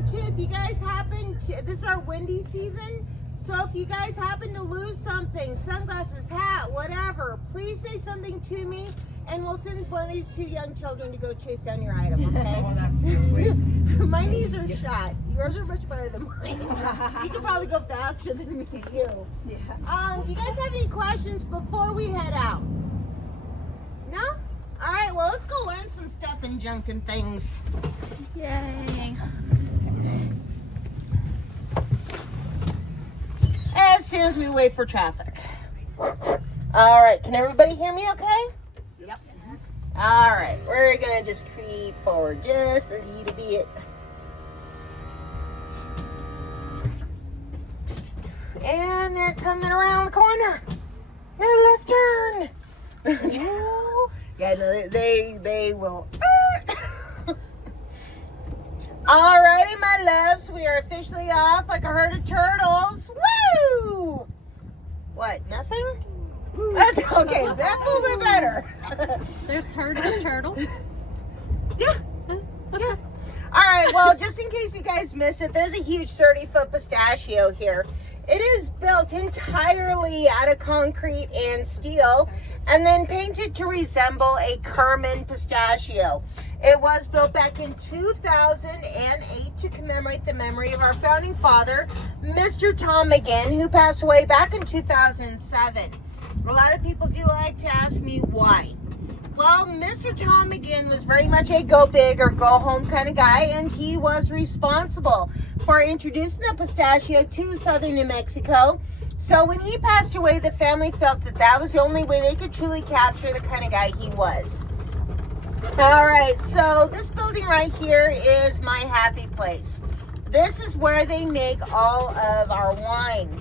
note too, if you guys happen to, this is our windy season, so if you guys happen to lose something, sunglasses, hat, whatever, please say something to me, and we'll send one of these two young children to go chase down your item, okay? Oh, that's sweet. My knees are shot. Yours are much better than mine. You could probably go faster than me too. Yeah. Do you guys have any questions before we head out? No? All right, well, let's go learn some stuff and junk and things. Yay. As soon as we wait for traffic. All right, can everybody hear me okay? Yep. All right, we're gonna just creep forward just a little bit. And they're coming around the corner. Your left turn. Yeah, no, they will. Alrighty, my loves, we are officially off like a herd of turtles. Woo! What? Nothing? That's okay. That's a little bit better. There's herds of turtles. Yeah. Yeah. All right. Well, just in case you guys miss it, there's a huge 30-foot pistachio here. It is built entirely out of concrete and steel, and then painted to resemble a Kerman pistachio. It was built back in 2008 to commemorate the memory of our founding father, Mr. Tom McGinn, who passed away back in 2007. A lot of people do like to ask me why. Well, Mr. Tom McGinn was very much a go big or go home kind of guy, and he was responsible for introducing the pistachio to southern New Mexico. So when he passed away, the family felt that that was the only way they could truly capture the kind of guy he was. All right, so this building right here is my happy place. This is where they make all of our wine.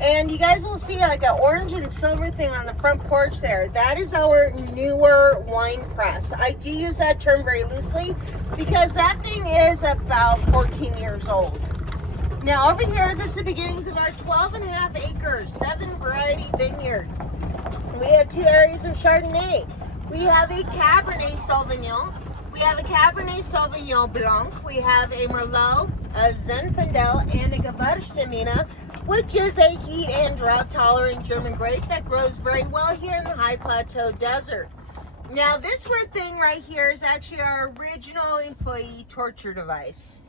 And you guys will see like an orange and silver thing on the front porch there. That is our newer wine press. I do use that term very loosely because that thing is about 14 years old. Now over here, this is the beginnings of our 12.5 acres, 7 variety vineyard. We have 2 areas of Chardonnay. We have a Cabernet Sauvignon. We have a Cabernet Sauvignon Blanc. We have a Merlot, a Zinfandel, and a Gewürztraminer, which is a heat and drought tolerant German grape that grows very well here in the High Plateau Desert. Now this weird thing right here is actually our original employee torture device.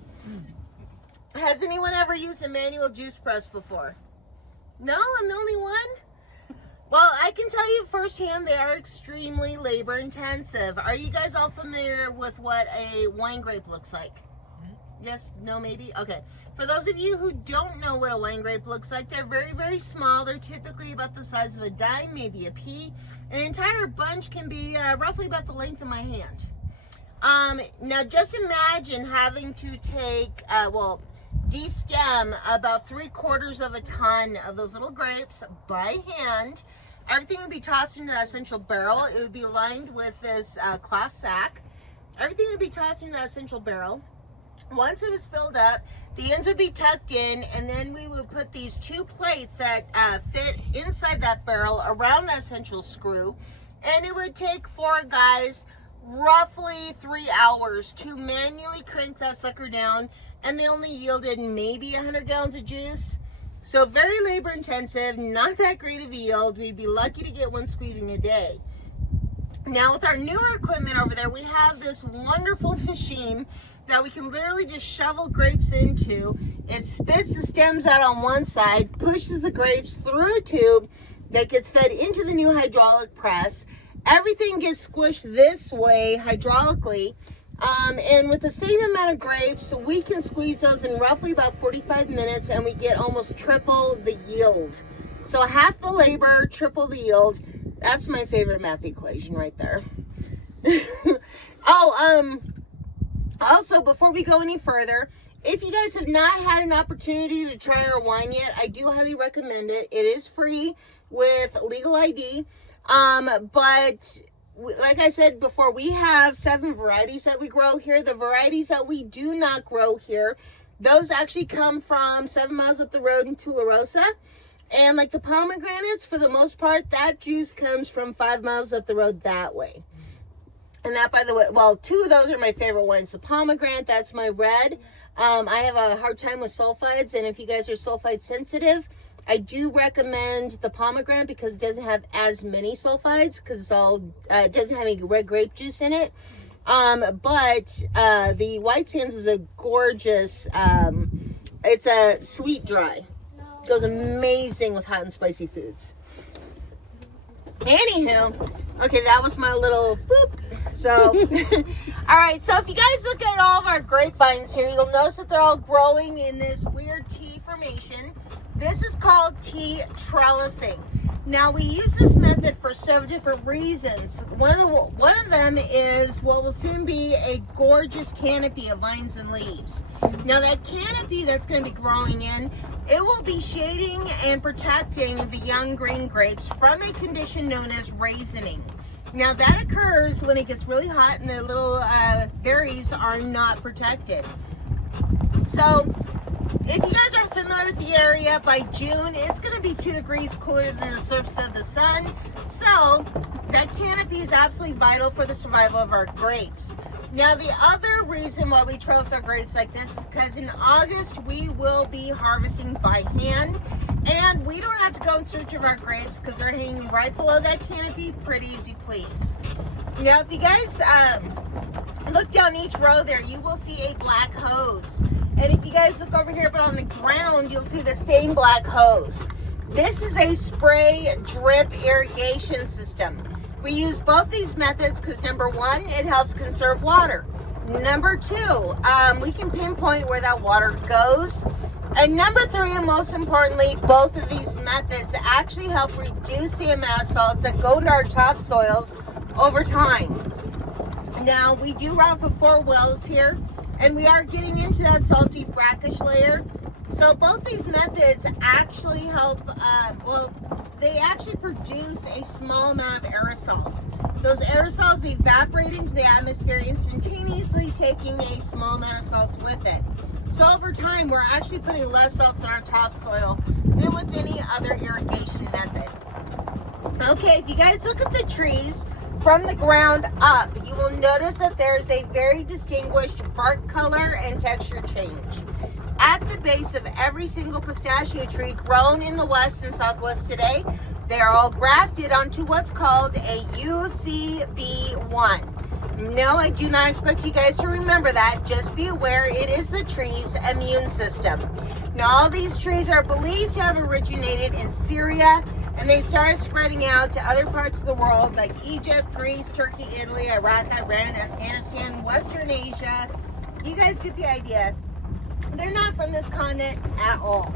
Has anyone ever used a manual juice press before? No, I'm the only one? Well, I can tell you firsthand they are extremely labor intensive. Are you guys all familiar with what a wine grape looks like? Yes, no, maybe? Okay. For those of you who don't know what a wine grape looks like, they're very, very small. They're typically about the size of a dime, maybe a pea. An entire bunch can be roughly about the length of my hand. Now just imagine having to take, de-stem about 3/4 of a ton of those little grapes by hand. Everything would be tossed into that central barrel. It would be lined with this cloth sack. Everything would be tossed into that central barrel. Once it was filled up, the ends would be tucked in, and then we would put these 2 plates that fit inside that barrel around that central screw, and it would take 4 guys roughly 3 hours to manually crank that sucker down, and they only yielded maybe 100 gallons of juice. So very labor intensive, not that great of a yield. We'd be lucky to get one squeezing a day. Now with our newer equipment over there, we have this wonderful machine that we can literally just shovel grapes into. It spits the stems out on one side, pushes the grapes through a tube that gets fed into the new hydraulic press. Everything gets squished this way hydraulically. And with the same amount of grapes, we can squeeze those in roughly about 45 minutes and we get almost triple the yield. So half the labor, triple the yield. That's my favorite math equation right there. Also, before we go any further, if you guys have not had an opportunity to try our wine yet, I do highly recommend it. It is free with legal ID. But like I said before, we have 7 varieties that we grow here. The varieties that we do not grow here, those actually come from 7 miles up the road in Tularosa. And like the pomegranates, for the most part, that juice comes from 5 miles up the road that way. And that, by the way, well, 2 of those are my favorite ones. The pomegranate, that's my red. I have a hard time with sulfides, and if you guys are sulfide sensitive, I do recommend the pomegranate because it doesn't have as many sulfides because it doesn't have any red grape juice in it. But the white sands is a gorgeous, it's a sweet dry. It goes amazing with hot and spicy foods. Anywho, okay, that was my little boop. So, all right, so if you guys look at all of our grapevines here, you'll notice that they're all growing in this weird T formation. This is called T trellising. Now, we use this method for several different reasons. One of them is what will soon be a gorgeous canopy of vines and leaves. Now, that canopy that's going to be growing in, it will be shading and protecting the young green grapes from a condition known as raisoning. Now, that occurs when it gets really hot and the little berries are not protected. So, if you guys aren't familiar with the area, by June, it's going to be 2 degrees cooler than the surface of the sun. So, that canopy is absolutely vital for the survival of our grapes. Now, the other reason why we trellis our grapes like this is because in August, we will be harvesting by hand. And we don't have to go in search of our grapes because they're hanging right below that canopy, pretty easy please. Now, if you guys look down each row there, you will see a black hose. And if you guys look over here, but on the ground, you'll see the same black hose. This is a spray drip irrigation system. We use both these methods because number one, it helps conserve water. Number two, we can pinpoint where that water goes. And number three, and most importantly, both of these methods actually help reduce the amount of salts that go into our topsoils over time. Now, we do run for 4 wells here, and we are getting into that salty brackish layer. So both these methods actually help, they actually produce a small amount of aerosols. Those aerosols evaporate into the atmosphere, instantaneously taking a small amount of salts with it. So over time, we're actually putting less salts in our topsoil than with any other irrigation method. Okay, if you guys look at the trees from the ground up, you will notice that there's a very distinguished bark color and texture change. At the base of every single pistachio tree grown in the West and Southwest today, they are all grafted onto what's called a UCB1. No, I do not expect you guys to remember that. Just be aware it is the tree's immune system. Now, all these trees are believed to have originated in Syria, and they started spreading out to other parts of the world like Egypt, Greece, Turkey, Italy, Iraq, Iran, Afghanistan, Western Asia. You guys get the idea. They're not from this continent at all.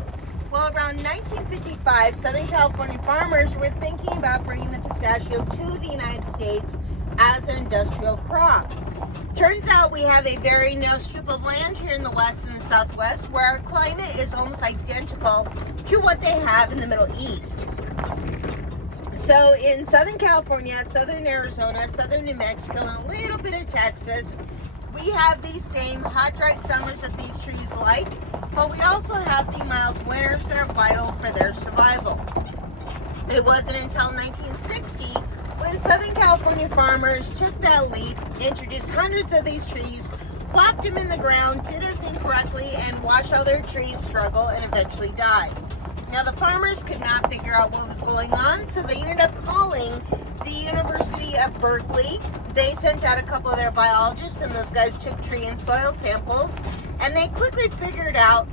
Well, around 1955, Southern California farmers were thinking about bringing the pistachio to the United States as an industrial crop. Turns out we have a very narrow strip of land here in the West and the Southwest where our climate is almost identical to what they have in the Middle East. So in Southern California, Southern Arizona, Southern New Mexico, and a little bit of Texas, we have these same hot, dry summers that these trees like, but we also have the mild winters that are vital for their survival. It wasn't until 1960 when Southern California farmers took that leap, introduced hundreds of these trees, plopped them in the ground, did everything correctly, and watched all their trees struggle and eventually die. Now, the farmers could not figure out what was going on, so they ended up calling the University of Berkeley. They sent out a couple of their biologists, and those guys took tree and soil samples, and they quickly figured out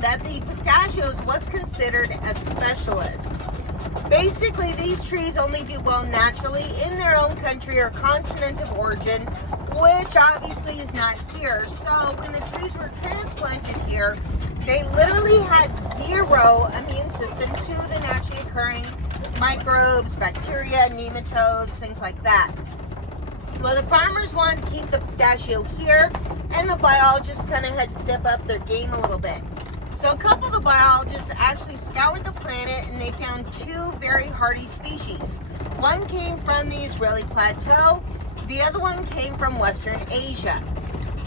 that the pistachio is what's considered a specialist. Basically, these trees only do well naturally in their own country or continent of origin, which obviously is not here. So when the trees were transplanted here, they literally had zero immune system to the naturally occurring microbes, bacteria, nematodes, things like that. Well, the farmers wanted to keep the pistachio here, and the biologists kind of had to step up their game a little bit. So a couple of the biologists actually scoured the planet, and they found 2 very hardy species. One came from the Israeli plateau, the other one came from Western Asia.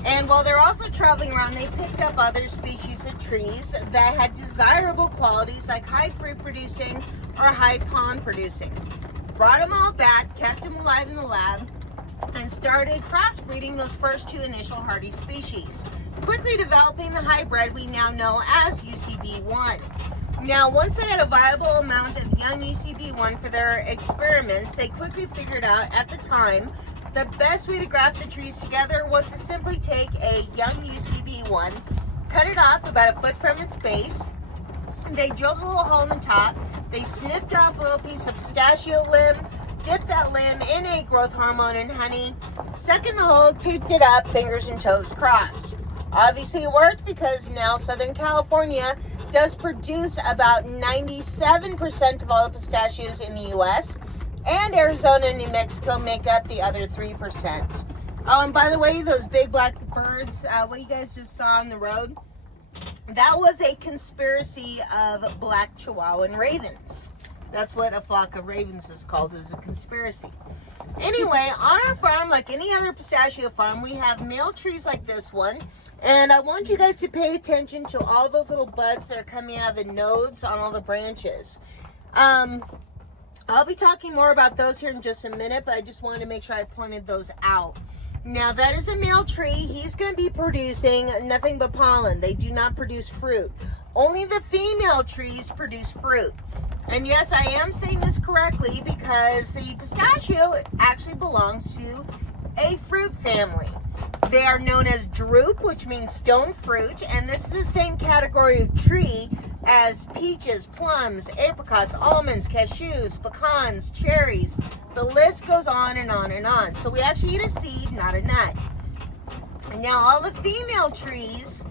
And while they're also traveling around, they picked up other species of trees that had desirable qualities like high fruit producing or high pollen producing. Brought them all back, kept them alive in the lab, and started crossbreeding those first two initial hardy species, quickly developing the hybrid we now know as UCB1. Now, once they had a viable amount of young UCB1 for their experiments, they quickly figured out at the time the best way to graft the trees together was to simply take a young UCB1, cut it off about a foot from its base. They drilled a little hole in the top. They snipped off a little piece of pistachio limb, dipped that limb in a growth hormone and honey, stuck in the hole, taped it up, fingers and toes crossed. Obviously it worked because now Southern California does produce about 97% of all the pistachios in the U.S., and Arizona and New Mexico make up the other 3%. Oh, and by the way, those big black birds, what you guys just saw on the road, that was a conspiracy of black Chihuahuan ravens. That's what a flock of ravens is called, is a conspiracy. Anyway, on our farm, like any other pistachio farm, we have male trees like this one. And I want you guys to pay attention to all those little buds that are coming out of the nodes on all the branches. I'll be talking more about those here in just a minute, but I just wanted to make sure I pointed those out. Now, that is a male tree. He's going to be producing nothing but pollen. They do not produce fruit. Only the female trees produce fruit. And yes, I am saying this correctly because the pistachio actually belongs to a fruit family. They are known as drupe, which means stone fruit, and this is the same category of tree as peaches, plums, apricots, almonds, cashews, pecans, cherries. The list goes on and on and on. So we actually eat a seed, not a nut. Now, all the female trees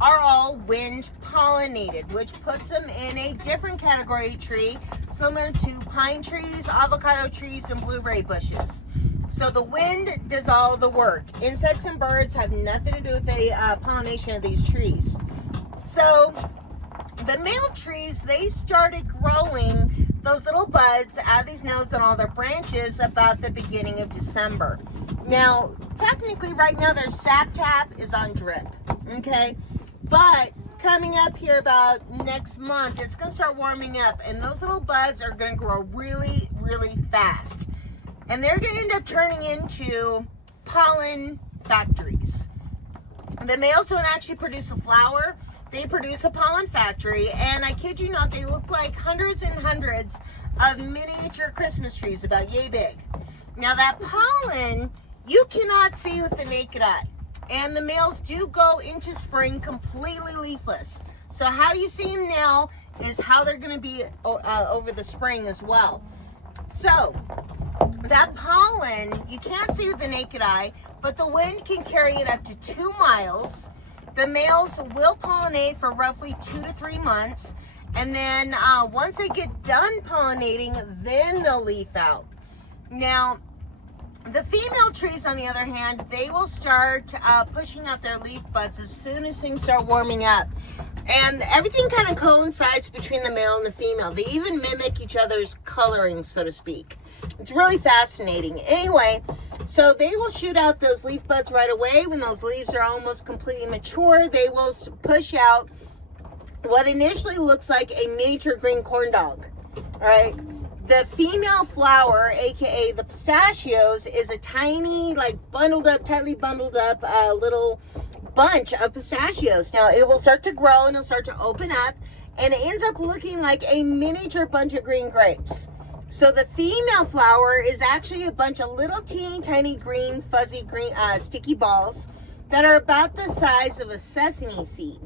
are all wind pollinated, which puts them in a different category of tree, similar to pine trees, avocado trees, and blueberry bushes. So the wind does all the work. Insects and birds have nothing to do with the pollination of these trees. So the male trees, they started growing those little buds out of these nodes on all their branches about the beginning of December. Now, technically right now their sap tap is on drip, okay? But coming up here about next month, it's going to start warming up, and those little buds are going to grow really, really fast. And they're going to end up turning into pollen factories. The males don't actually produce a flower. They produce a pollen factory, and I kid you not, they look like hundreds and hundreds of miniature Christmas trees, about yay big. Now that pollen, you cannot see with the naked eye. And the males do go into spring completely leafless. So how you see them now is how they're going to be over the spring as well. So that pollen, you can't see with the naked eye, but the wind can carry it up to 2 miles. The males will pollinate for roughly 2 to 3 months. And then once they get done pollinating, then they'll leaf out. Now, the female trees, on the other hand, they will start pushing out their leaf buds as soon as things start warming up. And everything kind of coincides between the male and the female. They even mimic each other's coloring, so to speak. It's really fascinating. Anyway, so they will shoot out those leaf buds right away. When those leaves are almost completely mature, they will push out what initially looks like a miniature green corn dog. All right. The female flower, aka the pistachios, is a tiny, like tightly bundled up little bunch of pistachios. Now it will start to grow and it'll start to open up, and it ends up looking like a miniature bunch of green grapes. So the female flower is actually a bunch of little teeny tiny green, fuzzy green, sticky balls that are about the size of a sesame seed.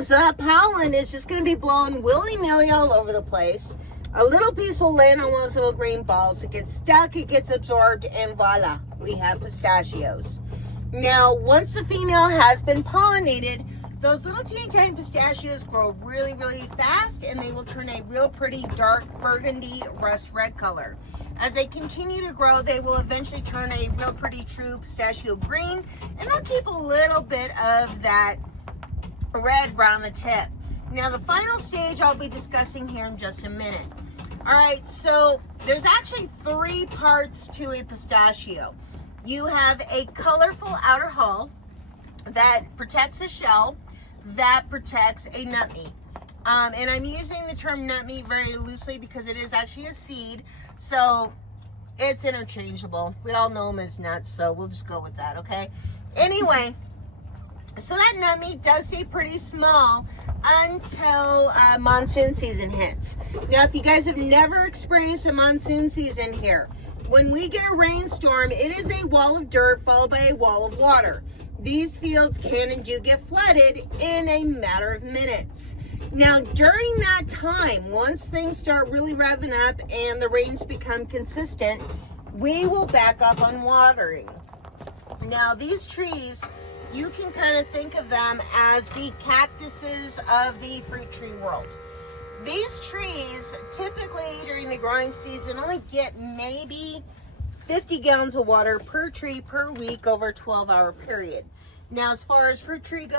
So that pollen is just going to be blown willy-nilly all over the place. A little piece will land on one of those little green balls. It gets stuck, it gets absorbed, and voila, we have pistachios. Now, once the female has been pollinated, those little teeny tiny pistachios grow really, really fast, and they will turn a real pretty dark burgundy rust red color. As they continue to grow, they will eventually turn a real pretty true pistachio green, and they'll keep a little bit of that red around the tip. Now, the final stage I'll be discussing here in just a minute. All right, so there's actually 3 parts to a pistachio. You have a colorful outer hull that protects the shell, that protects a nut meat. And I'm using the term nut meat very loosely because it is actually a seed. So It's interchangeable. We all know them as nuts, so we'll just go with that, okay? Anyway, so that nut meat does stay pretty small until monsoon season hits. Now, if you guys have never experienced a monsoon season here, when we get a rainstorm, it is a wall of dirt followed by a wall of water. These fields can and do get flooded in a matter of minutes. Now, during that time, once things start really revving up and the rains become consistent, we will back up on watering. Now, these trees, you can kind of think of them as the cactuses of the fruit tree world. These trees, typically during the growing season, only get maybe 50 gallons of water per tree per week over a 12-hour period. Now, as far as fruit trees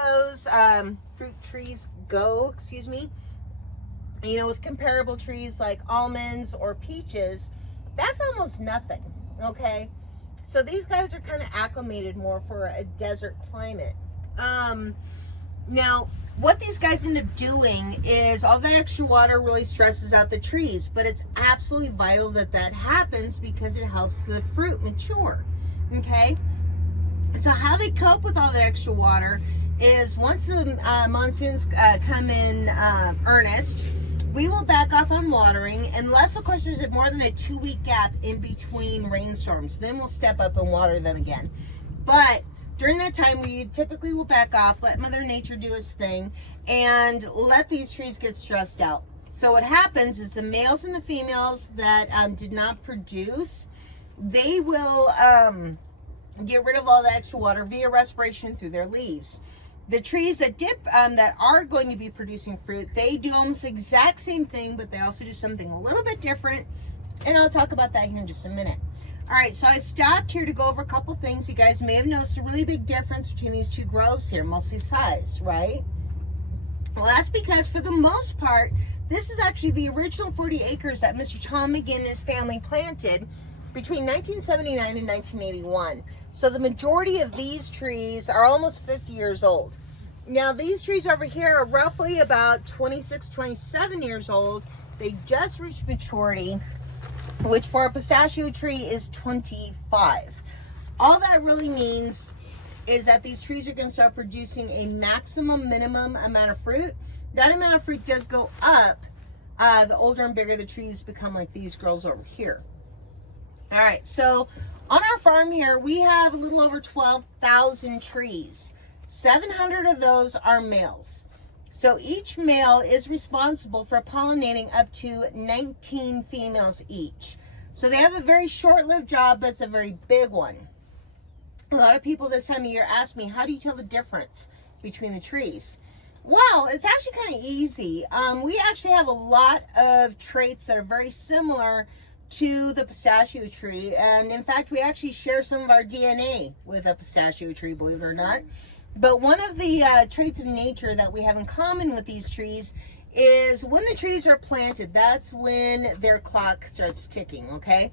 go, you know, with comparable trees like almonds or peaches, that's almost nothing, okay? So these guys are kind of acclimated more for a desert climate. Now, what these guys end up doing is all that extra water really stresses out the trees, but it's absolutely vital that that happens because it helps the fruit mature, okay? So how they cope with all that extra water is once the monsoons come in earnest, we will back off on watering unless, of course, there's more than a 2-week gap in between rainstorms. Then we'll step up and water them again. But during that time, we typically will back off, let Mother Nature do its thing, and let these trees get stressed out. So what happens is the males and the females that did not produce, they will get rid of all the extra water via respiration through their leaves. The trees that that are going to be producing fruit, they do almost the exact same thing, but they also do something a little bit different, and I'll talk about that here in just a minute. All right, so I stopped here to go over a couple things. You guys may have noticed a really big difference between these two groves here, mostly size, right? Well, that's because for the most part, this is actually the original 40 acres that Mr. Tom McGinn and his family planted between 1979 and 1981. So the majority of these trees are almost 50 years old. Now, these trees over here are roughly about 26, 27 years old. They just reached maturity, which for a pistachio tree is 25. All that really means is that these trees are going to start producing a minimum amount of fruit. That amount of fruit does go up the older and bigger the trees become, like these girls over here. All right, so on our farm here, we have a little over 12,000 trees. 700 of those are males. So each male is responsible for pollinating up to 19 females each. So they have a very short-lived job, but it's a very big one. A lot of people this time of year ask me, how do you tell the difference between the trees? Well, it's actually kind of easy. We actually have a lot of traits that are very similar to the pistachio tree, and in fact we actually share some of our DNA with a pistachio tree, believe it or not. But one of the traits of nature that we have in common with these trees is when the trees are planted, that's when their clock starts ticking, okay?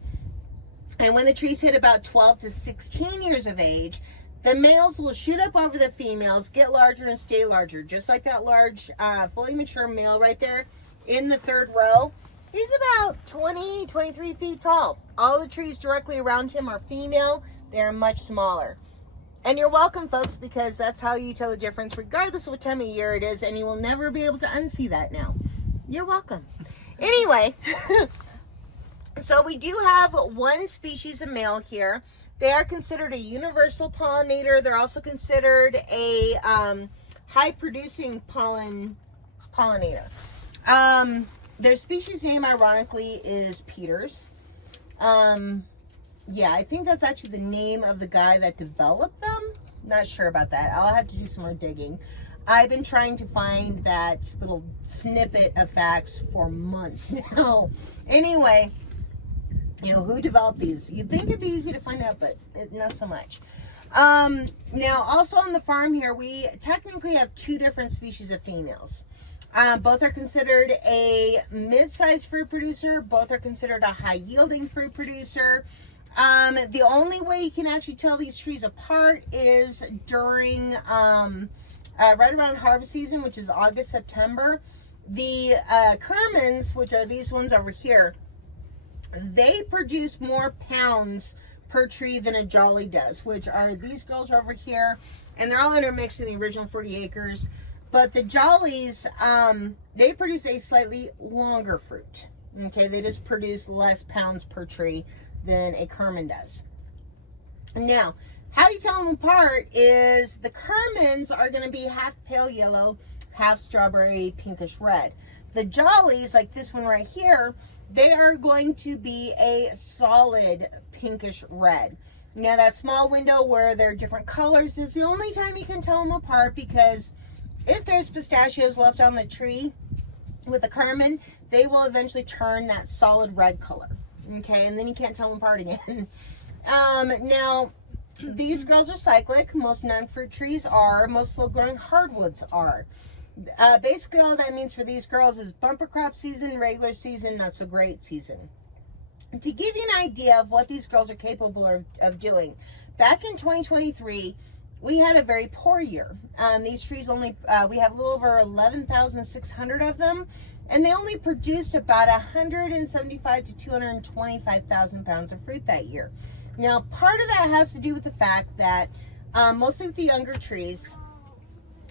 And when the trees hit about 12 to 16 years of age, the males will shoot up over the females, get larger and stay larger, just like that large fully mature male right there in the third row. He's about 20, 23 feet tall. All the trees directly around him are female. They're much smaller. And you're welcome, folks, because that's how you tell the difference regardless of what time of year it is, and you will never be able to unsee that now. You're welcome. Anyway, so we do have one species of male here. They are considered a universal pollinator. They're also considered a high-producing pollinator. Their species name, ironically, is Peters. Yeah, I think that's actually the name of the guy that developed them. Not sure about that. I'll have to do some more digging. I've been trying to find that little snippet of facts for months now. Anyway, you know, who developed these? You'd think it'd be easy to find out, but not so much. Now, also on the farm here, we technically have two different species of females. Both are considered a mid-sized fruit producer. Both are considered a high-yielding fruit producer. The only way you can actually tell these trees apart is during right around harvest season, which is August, September. The Kermans, which are these ones over here, they produce more pounds per tree than a Jolly does, which are these girls over here, and they're all intermixed in the original 40 acres. But the Jollies, they produce a slightly longer fruit. Okay, they just produce less pounds per tree than a Kerman does. Now, how you tell them apart is the Kermans are going to be half pale yellow, half strawberry, pinkish red. The Jollies, like this one right here, they are going to be a solid pinkish red. Now, that small window where they're different colors is the only time you can tell them apart, because if there's pistachios left on the tree with the Kerman, they will eventually turn that solid red color. Okay, and then you can't tell them apart again. Now, these girls are cyclic. Most non-fruit trees are. Most slow-growing hardwoods are. Basically, all that means for these girls is bumper crop season, regular season, not so great season. To give you an idea of what these girls are capable of doing, back in 2023, we had a very poor year. These trees only, we have a little over 11,600 of them, and they only produced about 175 to 225,000 pounds of fruit that year. Now, part of that has to do with the fact that mostly with the younger trees,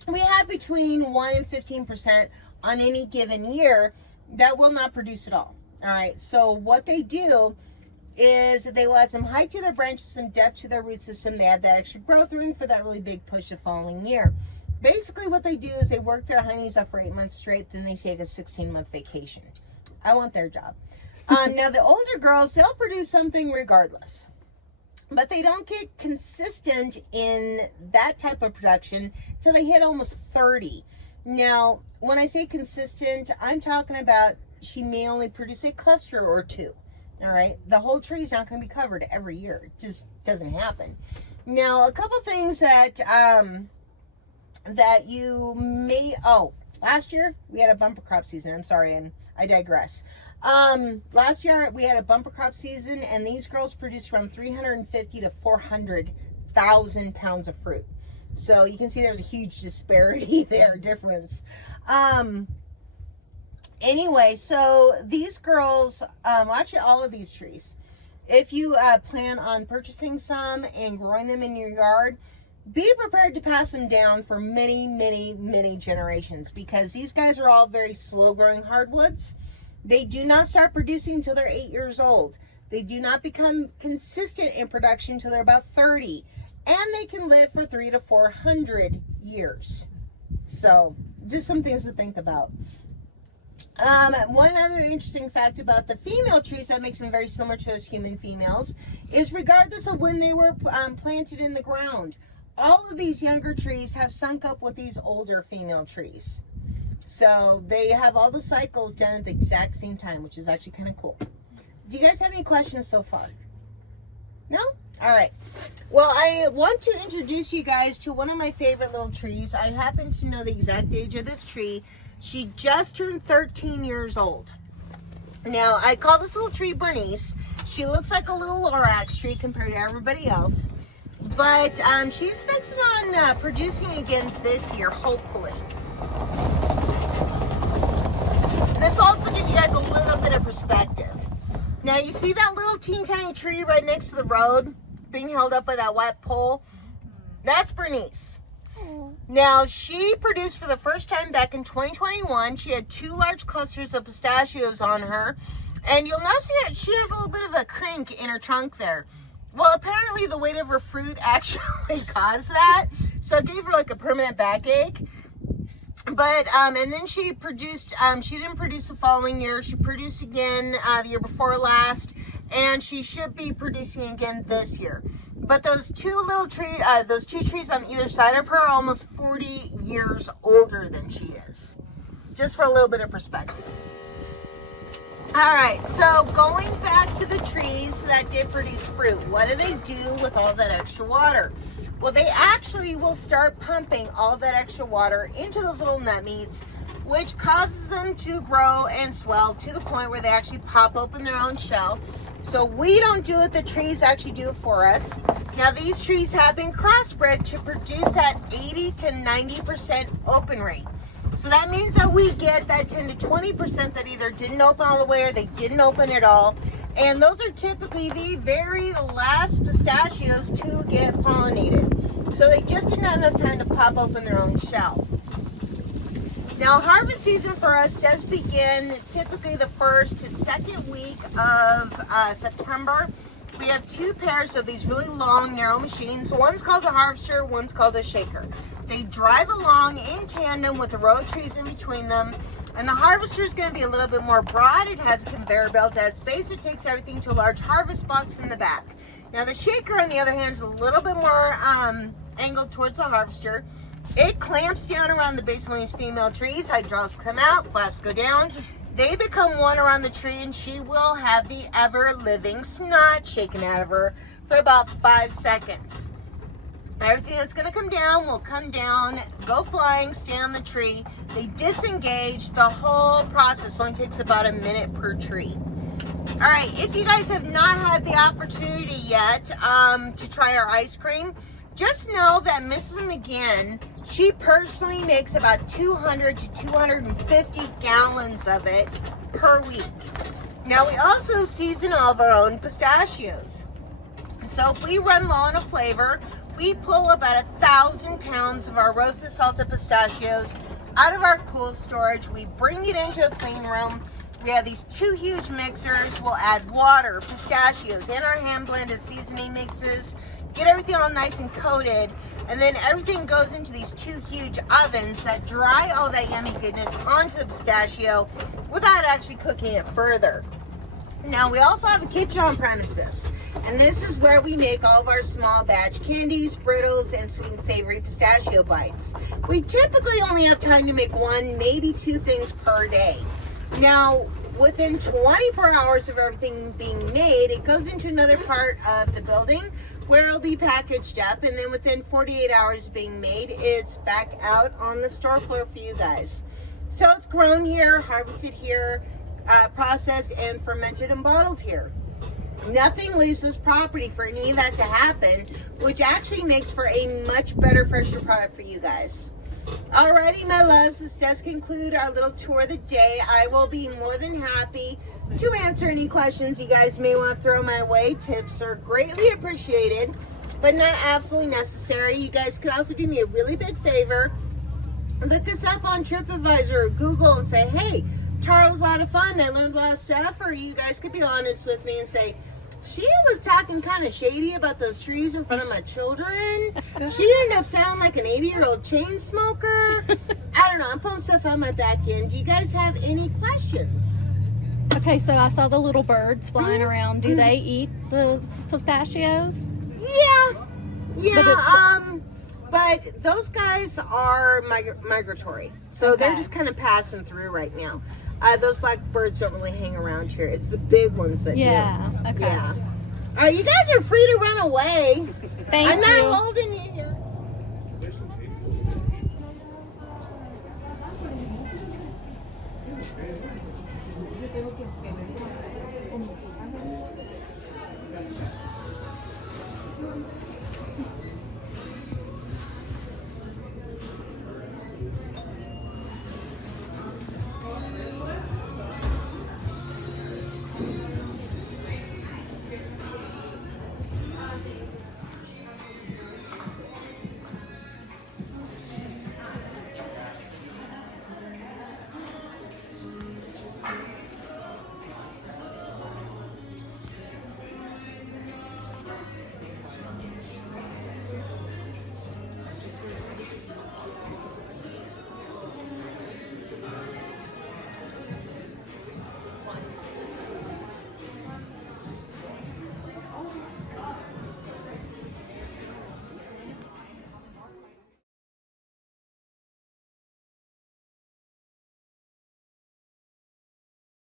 we have between 1 and 15% on any given year that will not produce at all. All right, so what they do is they will add some height to their branches, some depth to their root system. They add that extra growth room for that really big push the following year. Basically, what they do is they work their honeys up for 8 months straight, then they take a 16-month vacation. I want their job. Now, the older girls, they'll produce something regardless. But they don't get consistent in that type of production till they hit almost 30. Now, when I say consistent, I'm talking about she may only produce a cluster or two. All right, the whole tree is not going to be covered every year. It just doesn't happen. Now, a couple things that that you may, last year we had a bumper crop season. I'm sorry, and I digress. Last year we had a bumper crop season, and these girls produced around 350 to 400,000 pounds of fruit. So you can see there's a huge disparity there, difference. Anyway, so these girls, actually all of these trees, if you plan on purchasing some and growing them in your yard, be prepared to pass them down for many, many, many generations, because these guys are all very slow growing hardwoods. They do not start producing until they're 8 years old. They do not become consistent in production until they're about 30. And they can live for 300 to 400 years. So, just some things to think about. One other interesting fact about the female trees that makes them very similar to us human females is regardless of when they were planted in the ground, all of these younger trees have sunk up with these older female trees. So they have all the cycles done at the exact same time, which is actually kind of cool. Do you guys have any questions so far? No? All right. Well, I want to introduce you guys to one of my favorite little trees. I happen to know the exact age of this tree. She just turned 13 years old. Now, I call this little tree Bernice. She looks like a little Lorax tree compared to everybody else. But she's fixing on producing again this year, hopefully. This will also give you guys a little bit of perspective. Now, you see that little teeny tiny tree right next to the road being held up by that white pole? That's Bernice. Now, she produced for the first time back in 2021. She had 2 large clusters of pistachios on her. And you'll notice that she has a little bit of a crink in her trunk there. Well, apparently the weight of her fruit actually caused that. So it gave her like a permanent backache. But, and then she produced, she didn't produce the following year. She produced again the year before last. And she should be producing again this year. But those two trees on either side of her are almost 40 years older than she is. Just for a little bit of perspective. All right, so going back to the trees that did produce fruit, what do they do with all that extra water? Well, they actually will start pumping all that extra water into those little nut meats, which causes them to grow and swell to the point where they actually pop open their own shell. So we don't do it, the trees actually do it for us. Now, these trees have been crossbred to produce that 80 to 90% open rate. So that means that we get that 10 to 20% that either didn't open all the way or they didn't open at all. And those are typically the very last pistachios to get pollinated. So they just didn't have enough time to pop open their own shell. Now, harvest season for us does begin typically the 1st to 2nd week of September. We have 2 pairs of these really long, narrow machines. One's called a harvester, one's called a shaker. They drive along in tandem with the row of trees in between them. And the harvester is going to be a little bit more broad. It has a conveyor belt at its base. It takes everything to a large harvest box in the back. Now, the shaker, on the other hand, is a little bit more angled towards the harvester. It clamps down around the base of one of these female trees. Hydraulics come out, flaps go down. They become one around the tree, and she will have the ever-living snot shaken out of her for about 5 seconds. Everything that's going to come down will come down, go flying, stay on the tree. They disengage. The whole process only takes about a minute per tree. All right, if you guys have not had the opportunity yet to try our ice cream, just know that Mrs. McGinn, she personally makes about 200 to 250 gallons of it per week. Now, we also season all of our own pistachios. So if we run low on a flavor, we pull about 1,000 pounds of our roasted salted pistachios out of our cool storage. We bring it into a clean room. We have these 2 huge mixers. We'll add water, pistachios, and our hand-blended seasoning mixes. Get everything all nice and coated, and then everything goes into these 2 huge ovens that dry all that yummy goodness onto the pistachio without actually cooking it further. Now, we also have a kitchen on premises, and this is where we make all of our small batch candies, brittles, and sweet and savory pistachio bites. We typically only have time to make 1, maybe 2 things per day. Now, within 24 hours of everything being made, it goes into another part of the building where it'll be packaged up, and then within 48 hours of being made, it's back out on the store floor for you guys. So it's grown here, harvested here, processed and fermented and bottled here. Nothing leaves this property for any of that to happen, which actually makes for a much better, fresher product for you guys. Alrighty, my loves, this does conclude our little tour of the day. I will be more than happy to answer any questions you guys may want to throw my way. Tips are greatly appreciated, but not absolutely necessary. You guys could also do me a really big favor. Look us up on TripAdvisor or Google and say, hey, Tara was a lot of fun. I learned a lot of stuff. Or you guys could be honest with me and say, she was talking kind of shady about those trees in front of my children. She ended up sounding like an 80-year-old chain smoker. I don't know. I'm pulling stuff out my back end. Do you guys have any questions? Okay, so I saw the little birds flying around. Do they eat the pistachios? Yeah. But those guys are migratory. So they're just kind of passing through right now. Those black birds don't really hang around here. It's the big ones that do. Okay. Yeah. All right, you guys are free to run away. Thank I'm you. not holding